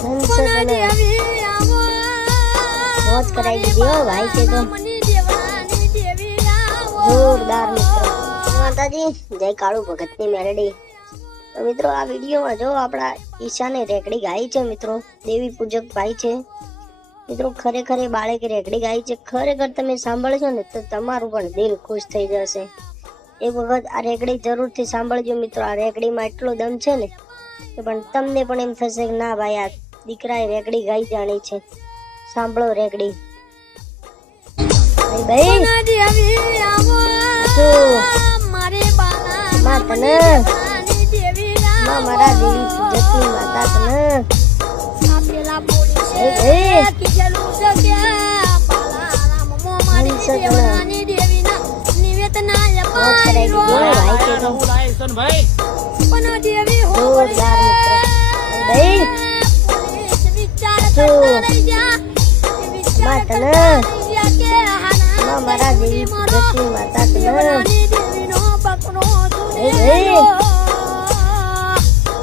મોજ કરાવી દીધી ભાઈ છે જોરદાર મિત્રો માતાજી, જય કાળુ ભગતની મેલડી તો મિત્રો, આ વિડીયોમાં જો આપણા ઈશાને રેકડી ગાઈ છે મિત્રો, દેવી પૂજક ભાઈ છે. મિત્રો, ખરેખર એ બાળકે રેકડી ગાઈ છે. ખરેખર તમે સાંભળશો ને તો તમારું પણ દિલ ખુશ થઈ જશે. એક વખત આ રેકડી જરૂરથી સાંભળજો મિત્રો, આ રેકડીમાં એટલો દમ છે ને પણ તમને પણ એમ થશે કે ના ભાઈ, આ દીકરાએ રેકડી ગાઈ જાણી છે સાંભળો રેકડી મારા દેવી પૂજકની માતા તને ભાઈ મારા દેવી માતા